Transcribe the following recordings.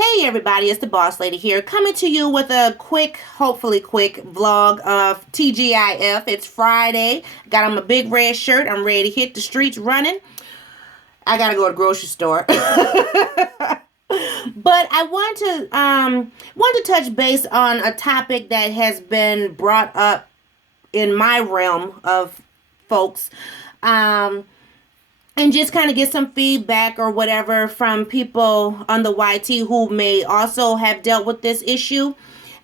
Hey everybody, it's the Boss Lady here, coming to you with a quick, hopefully quick vlog of TGIF. It's Friday. Got on my big red shirt. I'm ready to hit the streets running. I gotta go to the grocery store. But I want to touch base on a topic that has been brought up in my realm of folks. Um, and just kind of get some feedback or whatever from people on the YT who may also have dealt with this issue.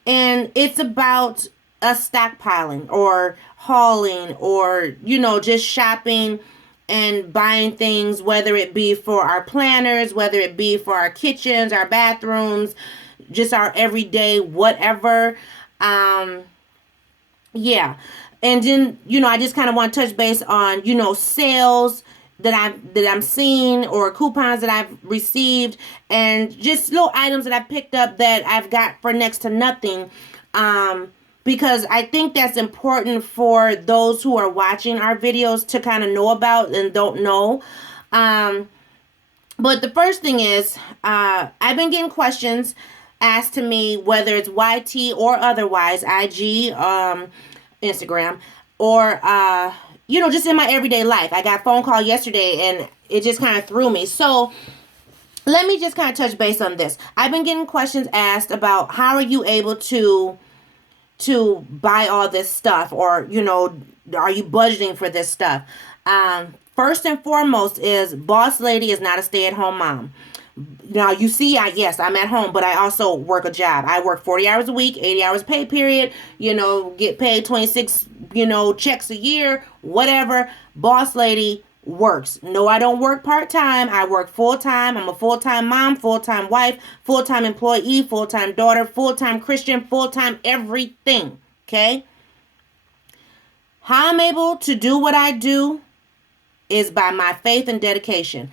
And it's about us stockpiling or hauling or, just shopping and buying things, whether it be for our planners, whether it be for our kitchens, our bathrooms, just our everyday whatever. Um, yeah. And then, I just kind of want to touch base on, sales that I'm seeing or coupons that I've received and just little items that I picked up that I've got for next to nothing. Because I think that's important for those who are watching our videos to kind of know about and don't know. But the first thing is, I've been getting questions asked to me, whether it's YT or otherwise, IG, Instagram, or, just in my everyday life. I got a phone call yesterday and it just kind of threw me. So let me just kind of touch base on this. I've been getting questions asked about how are you able to buy all this stuff, or, are you budgeting for this stuff? First and foremost is Boss Lady is not a stay-at-home mom. Now, you see, yes, I'm at home, but I also work a job. I work 40 hours a week, 80 hours pay period, get paid 26, checks a year, whatever. Boss Lady works. No, I don't work part-time. I work full-time. I'm a full-time mom, full-time wife, full-time employee, full-time daughter, full-time Christian, full-time everything, okay? How I'm able to do what I do is by my faith and dedication.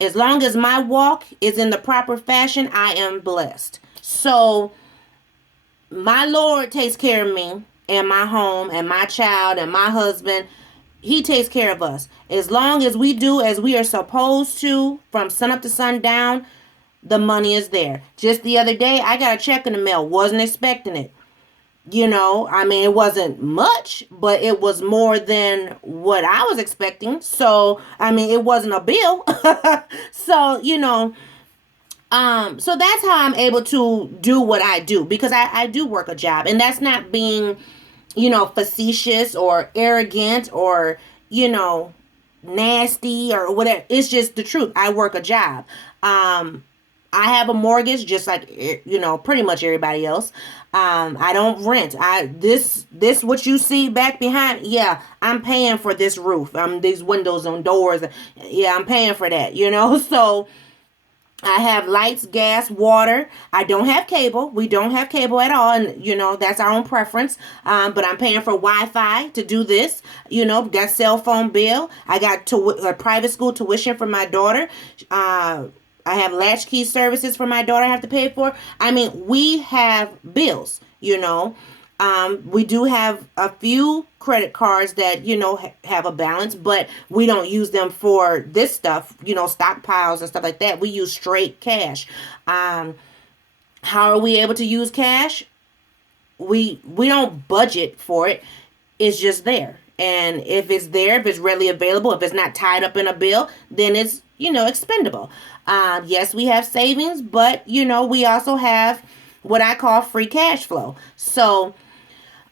As long as my walk is in the proper fashion, I am blessed. So my Lord takes care of me and my home and my child and my husband. He takes care of us. As long as we do as we are supposed to from sun up to sundown, the money is there. Just the other day, I got a check in the mail. Wasn't expecting it. It wasn't much, but it was more than what I was expecting. So, it wasn't a bill. So, so that's how I'm able to do what I do, because I do work a job, and that's not being, facetious or arrogant or, nasty or whatever. It's just the truth. I work a job. I have a mortgage just like, pretty much everybody else. I don't rent. This what you see back behind, yeah, I'm paying for this roof. These windows and doors. Yeah, I'm paying for that, So I have lights, gas, water. I don't have cable. We don't have cable at all. And, that's our own preference. But I'm paying for Wi-Fi to do this. Got cell phone bill. I got private school tuition for my daughter. I have latchkey services for my daughter I have to pay for. We have bills, We do have a few credit cards that, have a balance, but we don't use them for this stuff, stockpiles and stuff like that. We use straight cash. How are we able to use cash? We don't budget for it. It's just there. And if it's there, if it's readily available, if it's not tied up in a bill, then it's, expendable. Yes, we have savings, but, we also have what I call free cash flow. So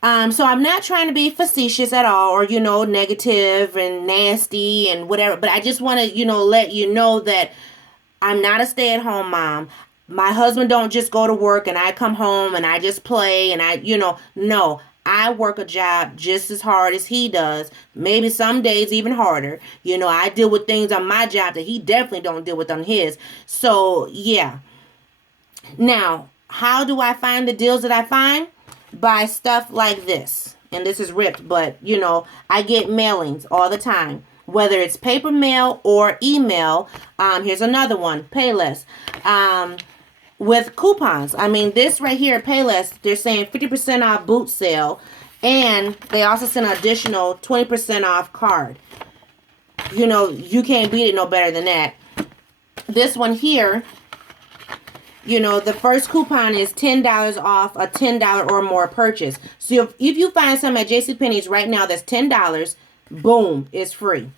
I'm not trying to be facetious at all or, negative and nasty and whatever, but I just want to, let you know that I'm not a stay-at-home mom. My husband don't just go to work and I come home and I just play and no. I work a job just as hard as he does. Maybe some days even harder. I deal with things on my job that he definitely don't deal with on his. So, yeah. Now, how do I find the deals that I find? By stuff like this. And this is ripped, but, I get mailings all the time. Whether it's paper mail or email. Here's another one. Payless. With coupons. This right here, Payless, they're saying 50% off boot sale. And they also send an additional 20% off card. You can't beat it no better than that. This one here The first coupon is $10 off a $10 or more purchase. So if you find something at JCPenney's right now that's $10, boom, it's free.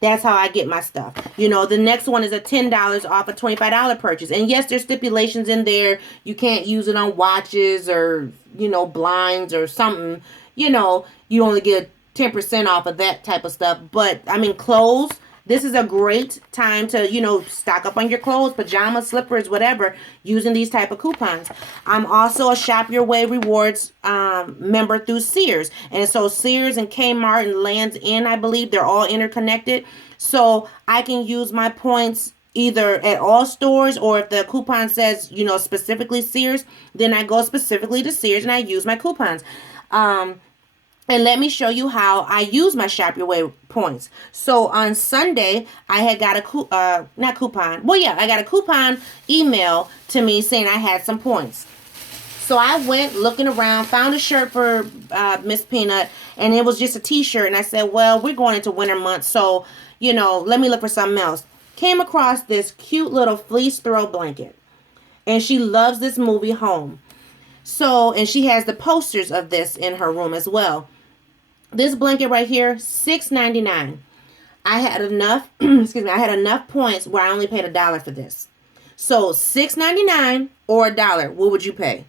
That's how I get my stuff. The next one is a $10 off a $25 purchase. And yes, there's stipulations in there. You can't use it on watches or, blinds or something. You only get 10% off of that type of stuff. But, clothes. This is a great time to, stock up on your clothes, pajamas, slippers, whatever, using these type of coupons. I'm also a Shop Your Way Rewards member through Sears. And so Sears and Kmart and Land's End, I believe, they're all interconnected. So I can use my points either at all stores, or if the coupon says, specifically Sears, then I go specifically to Sears and I use my coupons. And let me show you how I use my Shop Your Way points. So on Sunday, I had got not coupon. Well, yeah, I got a coupon email to me saying I had some points. So I went looking around, found a shirt for Miss Peanut, and it was just a t-shirt. And I said, well, we're going into winter months, so, let me look for something else. Came across this cute little fleece throw blanket. And she loves this movie Home. So, and she has the posters of this in her room as well. This blanket right here, $6.99. I had enough, I had enough points where I only paid $1 for this. So $6.99 or $1, what would you pay?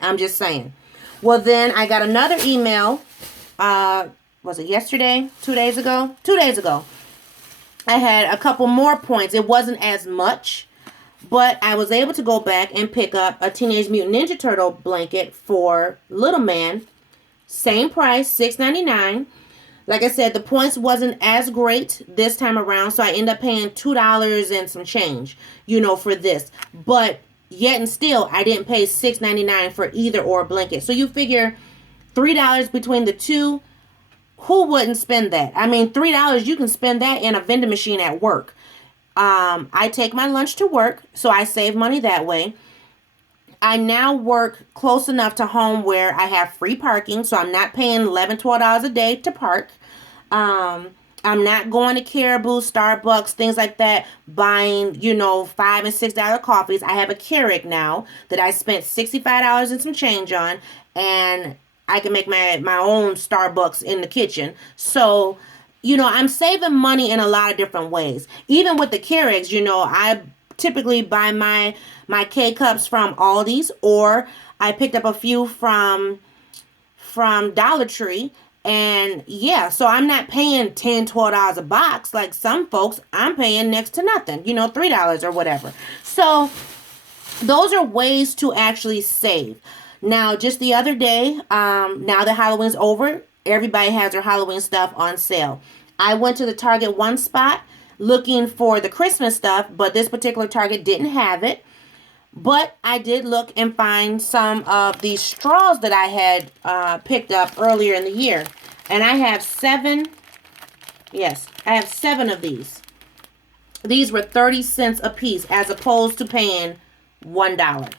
I'm just saying. Well, then I got another email. Was it yesterday? 2 days ago? 2 days ago. I had a couple more points. It wasn't as much, but I was able to go back and pick up a Teenage Mutant Ninja Turtle blanket for little man. Same price, $6.99. Like I said, the points wasn't as great this time around, so I ended up paying $2 and some change, for this. But yet and still, I didn't pay $6.99 for either or blanket. So you figure $3 between the two, who wouldn't spend that? $3, you can spend that in a vending machine at work. I take my lunch to work, so I save money that way. I now work close enough to home where I have free parking, so I'm not paying $11, $12 a day to park. I'm not going to Caribou, Starbucks, things like that, buying, $5 and $6 coffees. I have a Keurig now that I spent $65 and some change on, and I can make my own Starbucks in the kitchen. So, I'm saving money in a lot of different ways. Even with the Keurigs, I typically buy my K-Cups from Aldi's, or I picked up a few from Dollar Tree. And yeah, so I'm not paying $10, $12 a box like some folks. I'm paying next to nothing, $3 or whatever. So those are ways to actually save. Now, just the other day, now that Halloween's over, everybody has their Halloween stuff on sale. I went to the Target one spot looking for the Christmas stuff, but this particular Target didn't have it. But I did look and find some of these straws that I had picked up earlier in the year. And I have 7. Yes, I have 7 of these. These were 30 cents a piece as opposed to paying $1.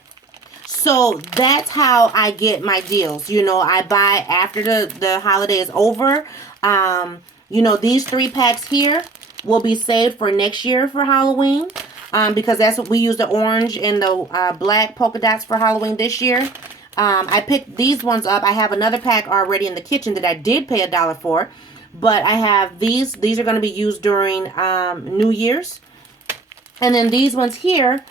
So that's how I get my deals. I buy after the holiday is over. These 3 packs here will be saved for next year for Halloween. Because that's what we use, the orange and the black polka dots for Halloween this year. I picked these ones up. I have another pack already in the kitchen that I did pay $1 for. But I have these. These are going to be used during New Year's. And then these ones here,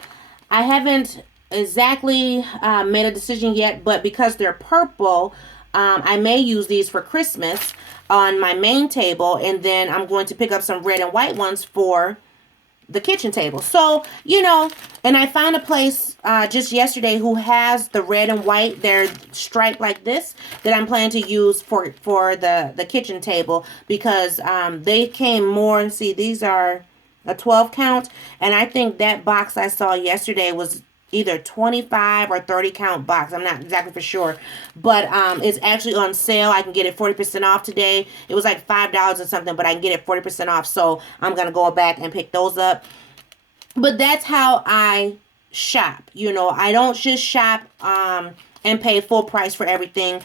I haven't exactly made a decision yet. But because they're purple, I may use these for Christmas on my main table. And then I'm going to pick up some red and white ones for the kitchen table. So, and I found a place just yesterday who has the red and white, they're striped like this, that I'm planning to use for the kitchen table, because they came more. See, these are a 12 count, and I think that box I saw yesterday was either 25 or 30 count box. I'm not exactly for sure, but it's actually on sale. I can get it 40% off today. It was like $5 or something, but I can get it 40% off. So I'm going to go back and pick those up. But that's how I shop. I don't just shop and pay full price for everything.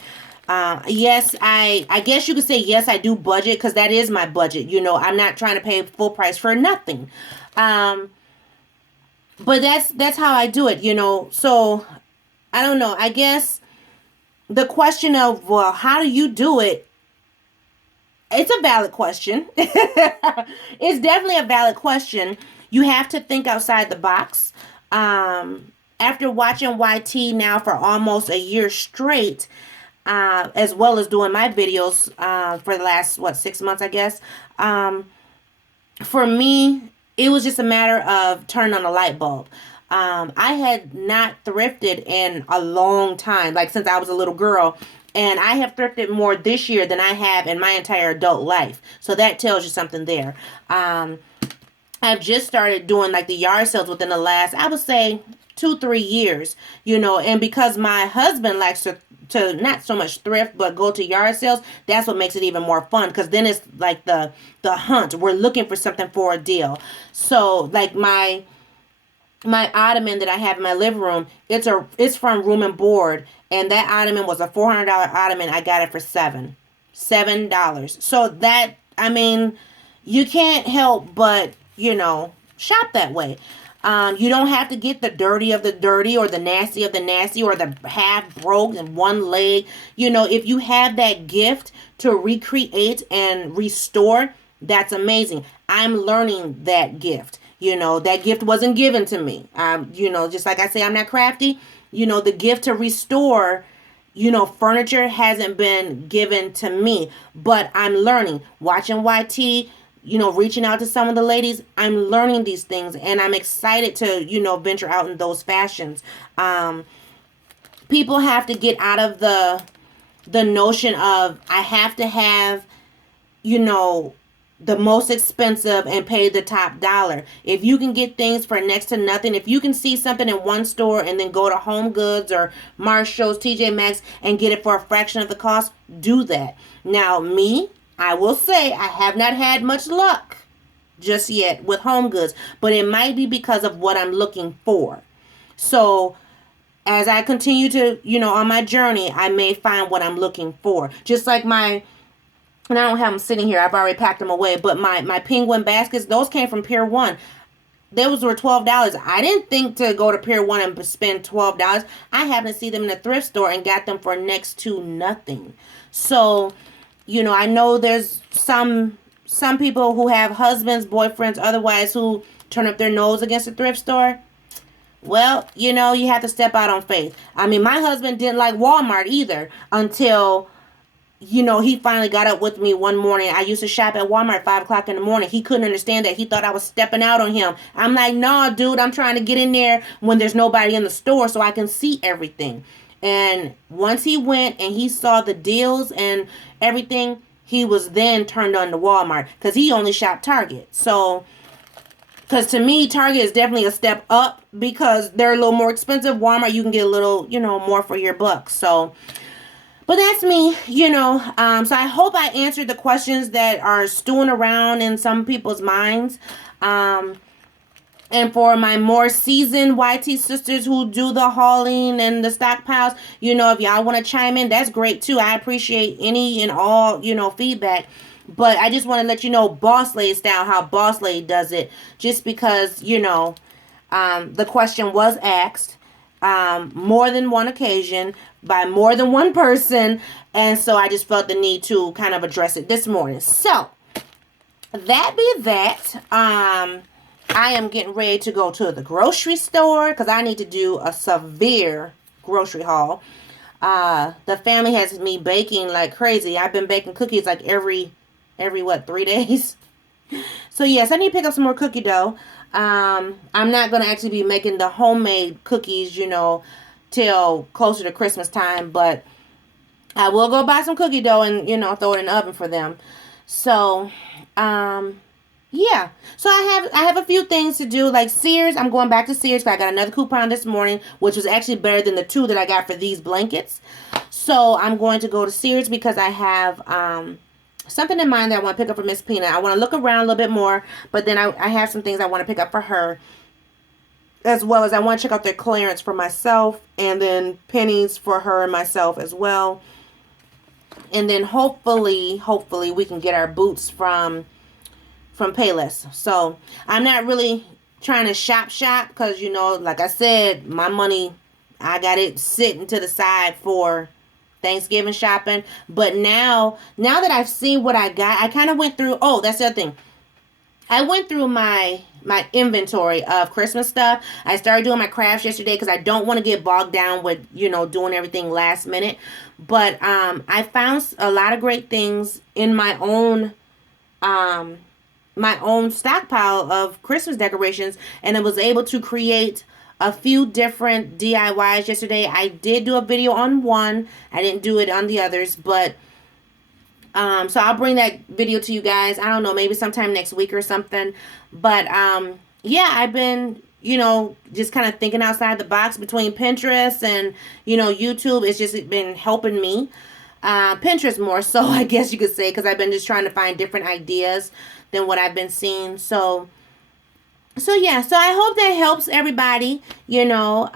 Yes, I guess you could say yes, I do budget, because that is my budget. I'm not trying to pay full price for nothing. But that's how I do it, So I don't know. I guess the question of, well, how do you do it? It's a valid question. It's definitely a valid question. You have to think outside the box. After watching YT now for almost a year straight, as well as doing my videos for the last, what, 6 months, I guess. For me, it was just a matter of turning on a light bulb. I had not thrifted in a long time, like since I was a little girl. And I have thrifted more this year than I have in my entire adult life. So that tells you something there. I've just started doing like the yard sales within the last, I would say, 2, 3 years, and because my husband likes to not so much thrift but go to yard sales, that's what makes it even more fun, because then it's like the hunt. We're looking for something for a deal. So like my ottoman that I have in my living room, it's from Room and Board, and that ottoman was a $400 ottoman. I got it for $7. So that, I mean, you can't help but shop that way. You don't have to get the dirty of the dirty or the nasty of the nasty or the half broke and one leg. If you have that gift to recreate and restore, that's amazing. I'm learning that gift. That gift wasn't given to me. Just like I say, I'm not crafty. The gift to restore, furniture hasn't been given to me, but I'm learning. Watching YT, reaching out to some of the ladies, I'm learning these things, and I'm excited to, venture out in those fashions. People have to get out of the notion of, I have to have, you know, the most expensive and pay the top dollar. If you can get things for next to nothing, if you can see something in one store and then go to Home Goods or Marshalls, TJ Maxx and get it for a fraction of the cost, do that. Now, me, I will say I have not had much luck just yet with Home Goods, but it might be because of what I'm looking for. So, as I continue to, on my journey, I may find what I'm looking for. Just like and I don't have them sitting here. I've already packed them away. But my penguin baskets, those came from Pier 1. Those were $12. I didn't think to go to Pier 1 and spend $12. I happened to see them in a thrift store and got them for next to nothing. So, I know there's some people who have husbands, boyfriends, otherwise, who turn up their nose against a thrift store. Well, you have to step out on faith. I mean, my husband didn't like Walmart either until he finally got up with me one morning. I used to shop at Walmart at 5 o'clock in the morning. He couldn't understand that. He thought I was stepping out on him. I'm like, no, dude, I'm trying to get in there when there's nobody in the store so I can see everything. And once he went and he saw the deals and everything, he was then turned on to Walmart because he only shopped Target. So, because to me, Target is definitely a step up because they're a little more expensive. Walmart, you can get a little, more for your buck. So, but that's me, So I hope I answered the questions that are stewing around in some people's minds. And for my more seasoned YT sisters who do the hauling and the stockpiles, if y'all want to chime in, that's great too. I appreciate any and all, feedback. But I just want to let you know, Bosslady style, how Bosslady does it. Just because, the question was asked more than one occasion by more than one person. And so I just felt the need to kind of address it this morning. So, that be that. I am getting ready to go to the grocery store because I need to do a severe grocery haul. The family has me baking like crazy. I've been baking cookies like every 3 days. So yes, I need to pick up some more cookie dough. I'm not going to actually be making the homemade cookies, till closer to Christmas time, but I will go buy some cookie dough and, throw it in the oven for them. So, yeah. So I have a few things to do, like Sears. I'm going back to Sears because I got another coupon this morning, which was actually better than the 2 that I got for these blankets. So I'm going to go to Sears because I have something in mind that I want to pick up for Miss Peanut. I want to look around a little bit more, but then I have some things I want to pick up for her, as well as I want to check out their clearance for myself, and then pennies for her and myself as well. And then hopefully we can get our boots from Payless. So I'm not really trying to shop because, you know, like I said, my money, I got it sitting to the side for Thanksgiving shopping. But now that I've seen what I got, I kind of went through. Oh, that's the other thing. I went through my inventory of Christmas stuff. I started doing my crafts yesterday because I don't want to get bogged down with, you know, doing everything last minute. But I found a lot of great things in um, my own stockpile of Christmas decorations, and I was able to create a few different DIYs yesterday. I did do a video on one. I didn't do it on the others, but so I'll bring that video to you guys. I don't know, maybe sometime next week or something. But yeah, I've been, you know, just kind of thinking outside the box between Pinterest and, you know, YouTube. It's just been helping me. Pinterest more so, I guess you could say, because I've been just trying to find different ideas than what I've been seeing. So yeah, so I hope that helps everybody, you know.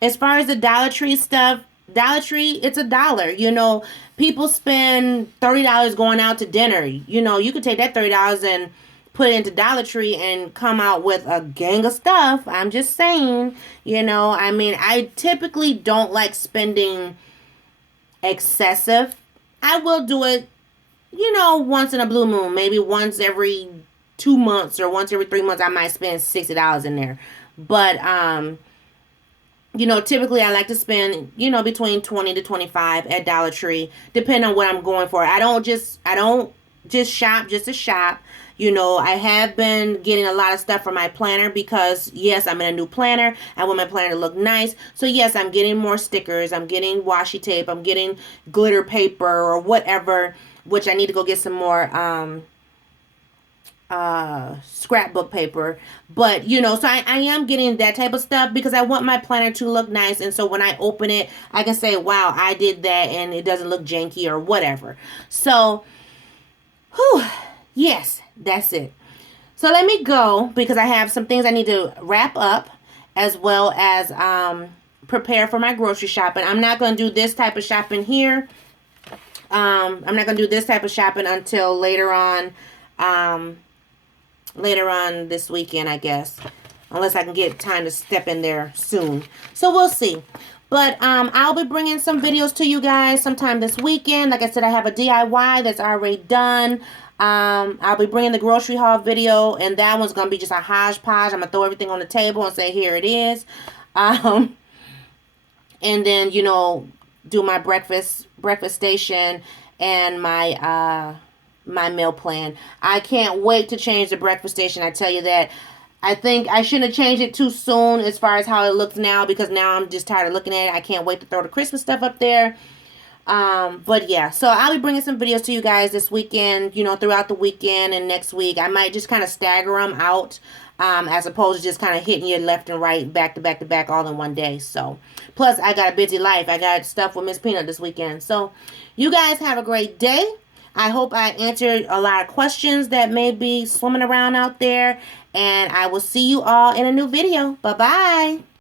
As far as the Dollar Tree stuff, Dollar Tree, it's $1. You know, people spend $30 going out to dinner. You know, you could take that $30 and put it into Dollar Tree and come out with a gang of stuff. I'm just saying, you know, I mean, I typically don't like spending excessive. I will do it, you know, once in a blue moon, maybe once every 2 months or once every 3 months. I might spend $60 in there, but you know, typically I like to spend, you know, between 20 to 25 at Dollar Tree, depending on what I'm going for. I don't just shop just to shop. You know, I have been getting a lot of stuff for my planner because yes, I'm in a new planner. I want my planner to look nice. So yes, I'm getting more stickers, I'm getting washi tape, I'm getting glitter paper or whatever, which I need to go get some more scrapbook paper. But you know, so I am getting that type of stuff because I want my planner to look nice, and so when I open it I can say, wow, I did that, and it doesn't look janky or whatever. So whew, yes, that's it. So let me go because I have some things I need to wrap up, as well as prepare for my grocery shopping. I'm not going to do this type of shopping here. I'm not going to do this type of shopping until um later on this weekend, I guess. Unless I can get time to step in there soon. So we'll see. But I'll be bringing some videos to you guys sometime this weekend. Like I said, I have a DIY that's already done. I'll be bringing the grocery haul video, and that one's going to be just a hodgepodge. I'm going to throw everything on the table and say, here it is. Um, and then, you know, do my breakfast station and my meal plan. I can't wait to change the breakfast station. I tell you that. I think I shouldn't have changed it too soon as far as how it looks now, because now I'm just tired of looking at it. I can't wait to throw the Christmas stuff up there. But yeah, so I'll be bringing some videos to you guys this weekend, you know, throughout the weekend and next week. I might just kind of stagger them out, as opposed to just kind of hitting you left and right, back to back to back, all in one day. So, plus I got a busy life. I got stuff with Miss Peanut this weekend. So, you guys have a great day. I hope I answered a lot of questions that may be swimming around out there. And I will see you all in a new video. Bye-bye.